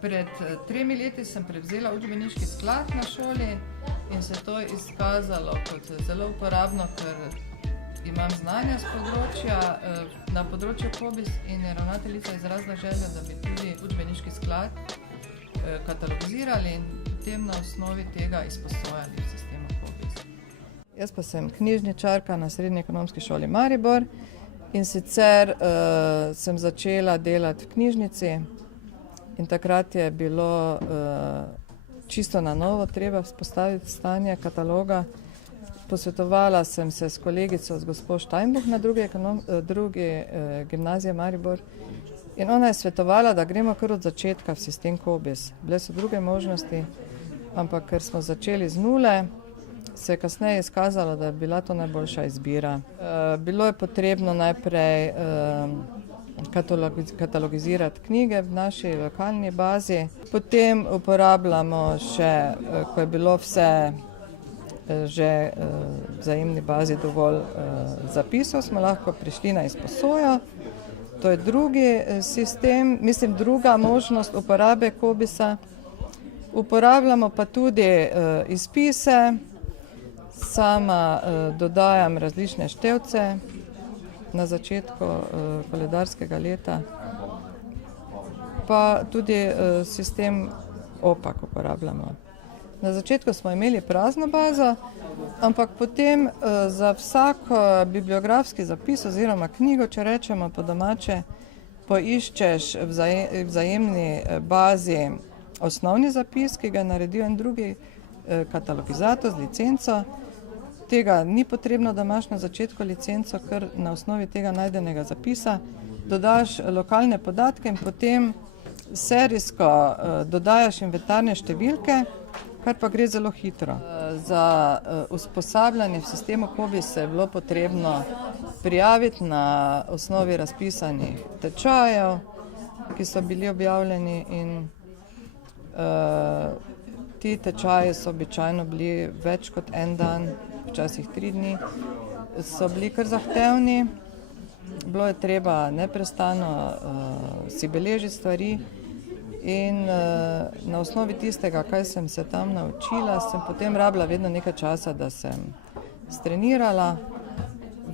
Pred 3 leti sem prevzela učbeniški sklad na šoli in se to izkazalo kot zelo uporabno, ker imam znanja z področja, na področju Cobiss in je ravnateljica izrazila željo, da bi tudi učbeniški sklad katalogizirali in potem na osnovi tega izposojali v sistemu Cobiss. Jaz pa sem knjižničarka na Srednji ekonomski šoli Maribor in sicer sem začela delati v knjižnici in takrat je bilo čisto na novo treba vzpostaviti stanje kataloga. Posvetovala sem se s kolegico, z gospo Steinbuch na drugi gimnaziji Maribor in ona je svetovala, da gremo kar od začetka v sistem Cobiss. Bile so druge možnosti, ampak ker smo začeli z nule, se je kasneje izkazalo, da je bila to najboljša izbira. Bilo je potrebno najprej katalogizirati knjige v naši lokalni bazi, potem uporabljamo še, ko je bilo vse že v vzajemni bazi dovolj zapisov, smo lahko prišli na izposojo. To je drugi sistem, mislim druga možnost uporabe Cobissa. Uporabljamo pa tudi izpise, sama dodajam različne števce na začetku koledarskega leta, pa tudi sistem OPAK uporabljamo. Na začetku smo imeli prazno bazo, ampak potem za vsak bibliografski zapis oziroma knjigo, če rečemo po domače, poiščeš v vzajemni bazi osnovni zapis, ki ga je naredil en drugi katalogizator z licenco. Tega ni potrebno, da imaš na začetku licenco, ker na osnovi tega najdenega zapisa dodaš lokalne podatke in potem serijsko dodajaš inventarne številke, kar pa gre zelo hitro. Za usposabljanje v sistemu Cobiss se je bilo potrebno prijaviti na osnovi razpisanih tečajev, ki so bili objavljeni in ti tečaji so običajno bili več kot en dan, včasih 3 dni, so bili kar zahtevni. Bilo je treba neprestano si beležiti stvari in na osnovi tistega, kaj sem se tam naučila, sem potem rabila vedno nekaj časa, da sem strenirala,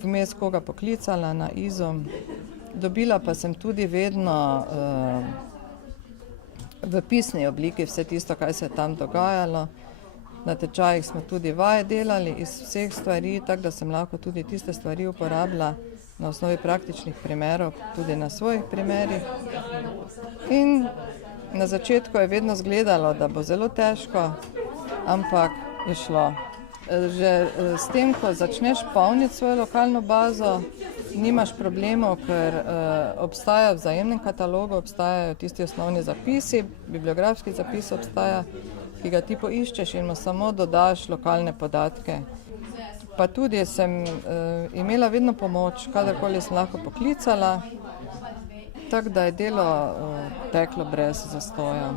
vmes koga poklicala na izum. Dobila pa sem tudi vedno v pisni obliki vse tisto, kaj se je tam dogajalo. Na tečajih smo tudi vaje delali iz vseh stvari, tako da sem lahko tudi tiste stvari uporabila na osnovi praktičnih primerov, tudi na svojih primerih. In na začetku je vedno izgledalo, da bo zelo težko, ampak je šlo. Že s tem, ko začneš polniti svojo lokalno bazo, nimaš problemov, ker obstaja v vzajemnem katalogu, obstajajo tisti osnovni zapisi, bibliografski zapis obstaja, ki ga ti poiščeš in mu samo dodaš lokalne podatke. Pa tudi sem imela vedno pomoč, kadarkoli sem lahko poklicala, tako da je delo teklo brez zastoja.